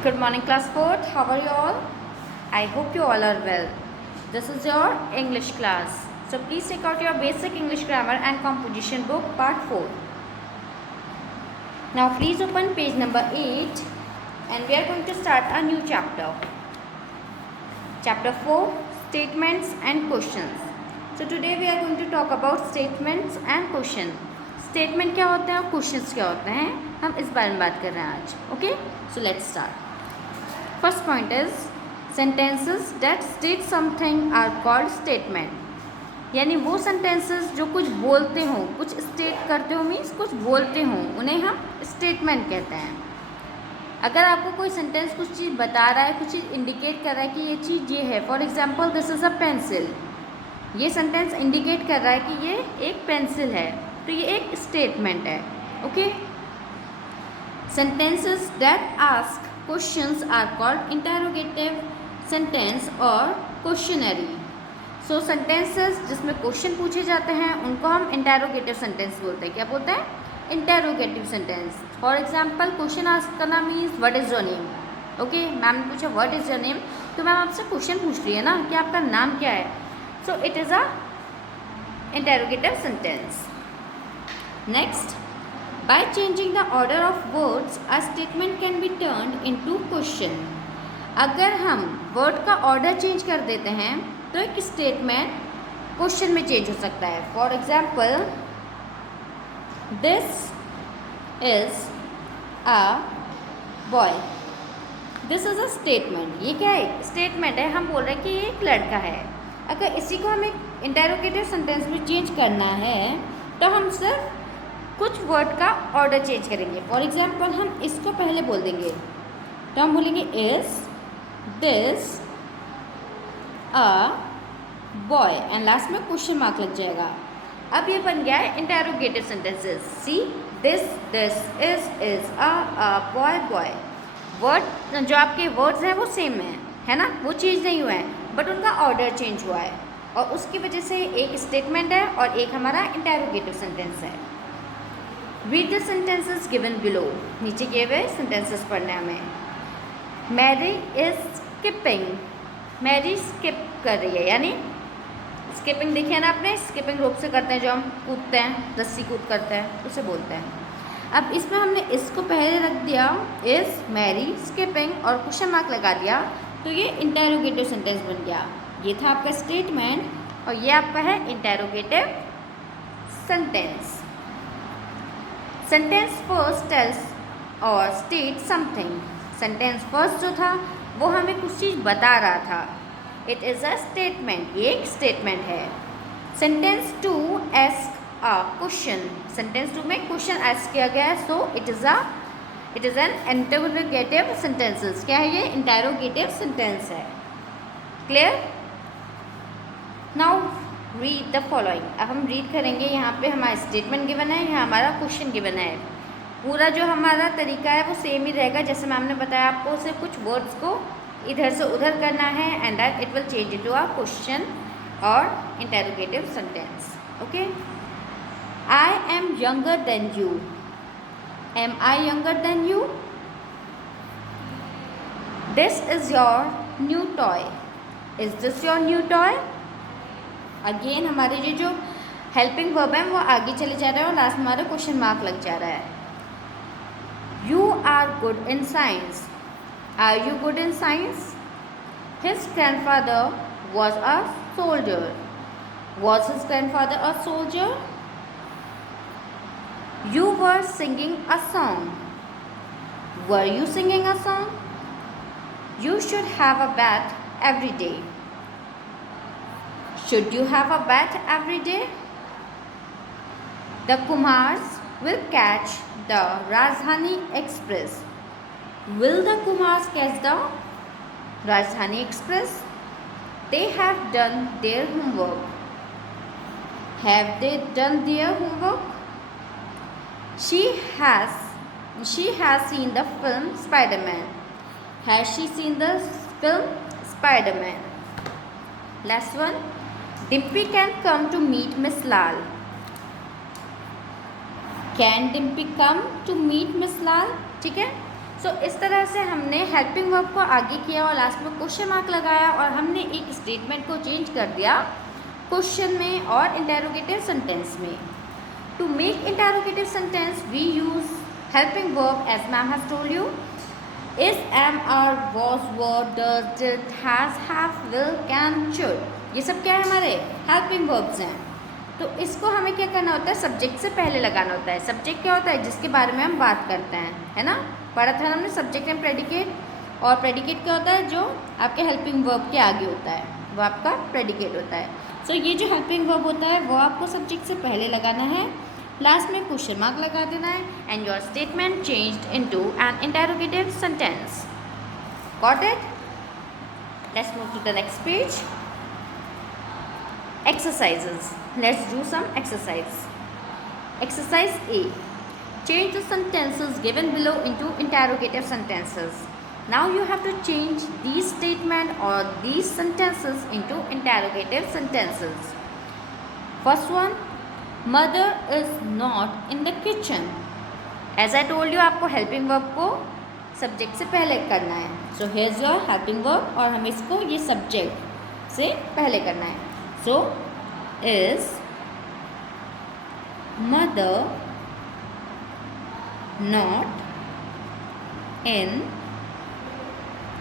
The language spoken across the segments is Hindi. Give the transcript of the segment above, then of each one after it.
Good morning, class 4th. How are you all? I hope you all are well. This is your English class. So please take out your basic English grammar and composition book part 4. Now please open page number 8 and we are going to start a new chapter. Chapter 4, Statements and Questions. So today we are going to talk about statements and question. Statement क्या होता है और questions क्या होते हैं, हम इस बारे में बात कर रहे हैं आज. Okay? So let's start. First point is sentences that state something are called statement. यानी वो sentences जो कुछ बोलते हों, कुछ state करते हो मीन्स कुछ बोलते हों, उन्हें हम statement कहते हैं. अगर आपको कोई सेंटेंस कुछ चीज़ बता रहा है, कुछ चीज़ इंडिकेट कर रहा है कि ये चीज़ ये है, for example this is a pencil, ये सेंटेंस इंडिकेट कर रहा है कि ये एक पेंसिल है, तो ये एक स्टेटमेंट है. Okay. Sentences that ask questions are called interrogative sentence और क्वेश्चनरी. सो सेंटेंसेस जिसमें क्वेश्चन पूछे जाते हैं उनको हम इंटरोगेटिव सेंटेंस बोलते हैं. क्या बोलते हैं? Interrogative sentence. For example question ask करना means what is your name. Okay, ma'am ने पूछा व्हाट इज़ योर नेम, तो मैम आपसे क्वेश्चन पूछ रही है ना कि आपका नाम क्या है. So it is a interrogative sentence. Next, by changing the order of words a statement can be turned into question. अगर हम वर्ड का ऑर्डर चेंज कर देते हैं तो एक स्टेटमेंट क्वेश्चन में चेंज हो सकता है. For example this is a boy. This is a statement. ये क्या है? स्टेटमेंट है. हम बोल रहे हैं कि ये एक लड़का है. अगर इसी को हमें इंटरोगेटिव सेंटेंस में चेंज करना है तो हम सिर्फ कुछ वर्ड का ऑर्डर चेंज करेंगे. फॉर एग्जाम्पल हम इसको पहले बोल देंगे तो हम बोलेंगे is this a boy and last में क्वेश्चन मार्क लग जाएगा. अब ये बन गया है interrogative sentences. See this is a boy boy. Word जो आपके वर्ड्स हैं वो सेम है ना, वो चेंज नहीं हुआ है, बट उनका ऑर्डर चेंज हुआ है और उसकी वजह से एक स्टेटमेंट है और एक हमारा इंटरोगेटिव सेंटेंस है. Read the sentences given below. नीचे किए हुए sentences पढ़ने हमें. Mary is skipping. Mary skip कर रही है, यानी skipping देखिए है ना आपने, skipping rope से करते हैं जो हम कूदते हैं, रस्सी कूद करते हैं, उसे बोलते हैं. अब इसमें हमने इसको पहले रख दिया is Mary skipping और क्वेश्चन मार्क लगा दिया, तो ये इंटरोगेटिव सेंटेंस बन गया. ये था आपका स्टेटमेंट और ये आपका है interrogative sentence. Sentence first tells और स्टेट समथिंग. सेंटेंस फर्स्ट जो था वो हमें कुछ चीज़ बता रहा था. It is a statement. ये एक स्टेटमेंट है. Sentence two ask a question. Sentence two में क्वेश्चन आस्क किया गया है, so it is an interrogative sentences. क्या है ये? इंटरोगेटिव सेंटेंस है. Clear? Now read the following. अब हम रीड करेंगे. यहाँ पे हमारा स्टेटमेंट गिवन है, यहाँ हमारा क्वेश्चन गिवन है. पूरा जो हमारा तरीका है वो सेम ही रहेगा जैसे मैम ने बताया आपको. सिर्फ कुछ वर्ड्स को इधर से उधर करना है and that it will change into a question और interrogative sentence. Okay. I am younger than you. Am I younger than you? This is your new toy. Is this your new toy? Again हमारे ये जो हेल्पिंग वर्ब है वो आगे चले जा रहे हैं और लास्ट में हमारा क्वेश्चन मार्क लग जा रहा है. You are good in science. Are you good in science? His grandfather was a soldier. Was his grandfather a soldier? You were singing a song. Were you singing a song? You should have a bath every day. Should you have a bath every day? The Kumars will catch the Rajdhani Express. Will the Kumars catch the Rajdhani Express? They have done their homework. Have they done their homework? She has seen the film Spider-Man. Has she seen the film Spider-Man? Last one. Dimpy can come to meet Miss Lal. Can Dimpy come to meet Miss Lal? ठीक है. सो इस तरह से हमने हेल्पिंग वर्ब को आगे किया और लास्ट में क्वेश्चन मार्क लगाया और हमने एक स्टेटमेंट को चेंज कर दिया क्वेश्चन में और इंटेरोगेटिव सेंटेंस में. To make interrogative sentence we use helping verb as ma'am has told you. Is, am, are, was, were, does, did, has, have, will, can, should, ये सब क्या है हमारे हेल्पिंग वर्ब्स हैं. तो इसको हमें क्या करना होता है, सब्जेक्ट से पहले लगाना होता है. सब्जेक्ट क्या होता है, जिसके बारे में हम बात करते हैं, है ना. पढ़ा था हमने सब्जेक्ट एंड प्रेडिकेट. और प्रेडिकेट क्या होता है, जो आपके हेल्पिंग वर्ब के आगे होता है, वो आपका प्रेडिकेट होता है. सो ये जो हेल्पिंग वर्ब होता है वो आपको सब्जेक्ट से पहले लगाना है, लास्ट में क्वेश्चन मार्क लगा देना है, and your statement changed into an interrogative sentence. Got it? Let's move to the next page. Exercises. Let's do some exercise. Exercise A. Change the sentences given below into interrogative sentences. Now you have to change these statement or these sentences into interrogative sentences. First one, mother is not in the kitchen. As I told you, आपको helping verb को subject से पहले करना है. So here's your helping verb और हमें इसको ये subject से पहले करना है. So, is mother not in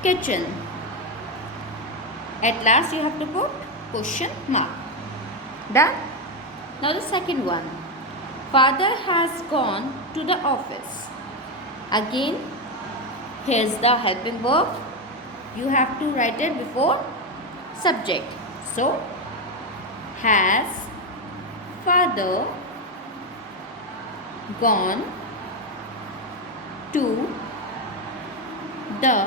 kitchen? At last you have to put question mark. Done? Now the second one. Father has gone to the office. Again, here's the helping verb. You have to write it before subject. So, has father gone to the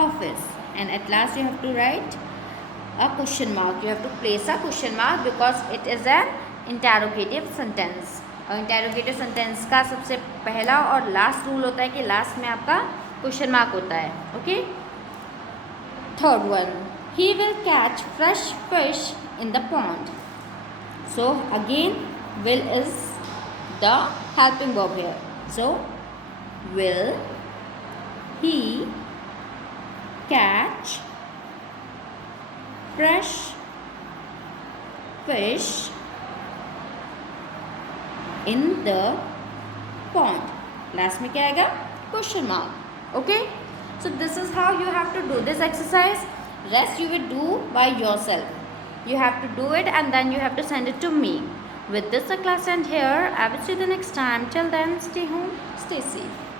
office? And at last you have to write a question mark. You have to place a question mark because it is an interrogative sentence. और interrogative sentence का सबसे पहला और लास्ट रूल होता है कि लास्ट में आपका क्वेश्चन मार्क होता है. Okay. Third one, he will catch fresh fish in the pond. So again, will is the helping verb here. So will he catch fresh fish in the pond? Last में क्या आएगा, question mark. Okay, so this is how you have to do this exercise. Rest you will do by yourself. You have to do it and then you have to send it to me. With this the class end here. I will see you the next time. Till then, stay home, stay safe.